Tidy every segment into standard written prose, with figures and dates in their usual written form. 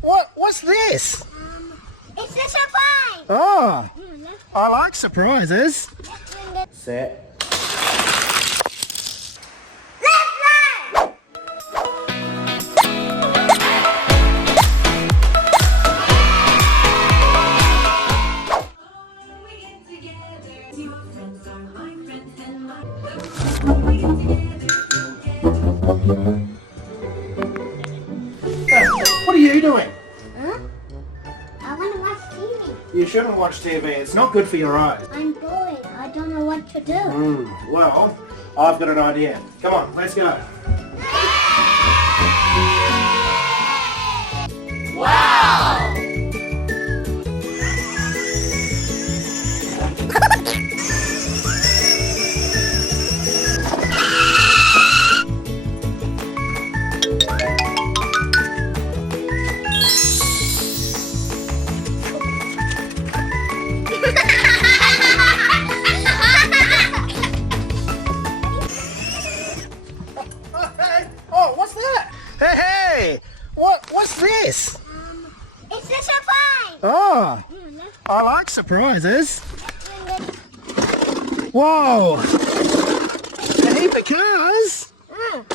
What's this? It's a surprise! Oh, I like surprises. Set. What are you doing? Huh? I want to watch TV. You shouldn't watch TV. It's not good for your eyes. I'm bored. I don't know what to do. Well, I've got an idea. Come on, let's go. Wow! Oh, what's that? Hey! What's this? It's a surprise! Oh, I like surprises. Whoa! A heap of cars.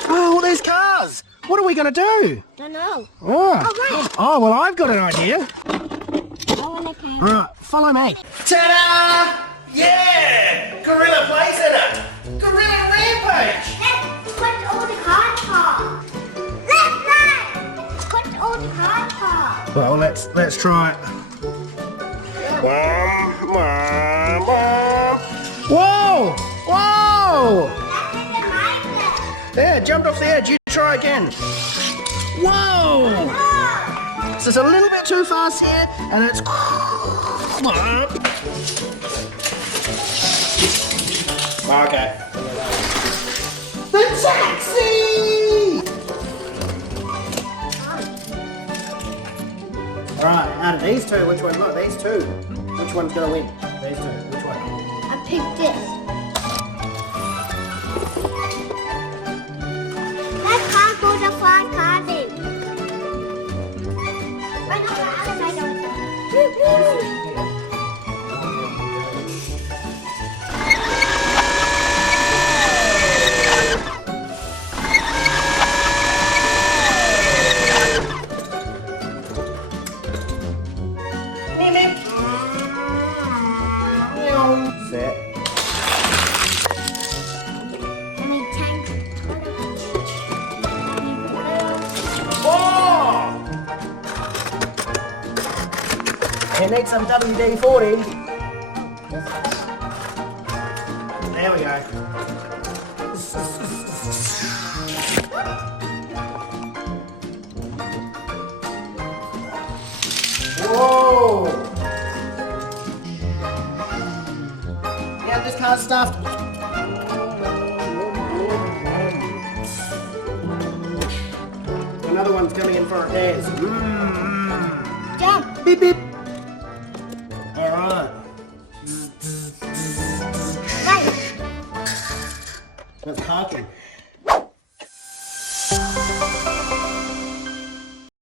Oh, there's cars. What are we going to do? Don't know. Oh, well, I've got an idea. I want to play. Right, follow me. Ta-da! Yeah! Gorilla Play Center! Gorilla Rampage! Let's put all the card cards. Let's run! Put all the card cards. Well, let's try it. Whoa! Whoa! That's in the mindset. There, jumped off the edge. You try again. Whoa! Oh! So it's a little bit too fast here, and it's... Okay. The taxi! Alright, out of these two, which one? Look, these two. Which one's going to win? These two. Which one? I picked this. Let's can't go to fly card in. Right on the other side of it. Set. I mean, tank. Oh! You need some WD-40. There we go. Whoa! Yeah, this car's stuffed. Another one's coming in for a dance. Jump. Beep beep. All right. Right. That's parking.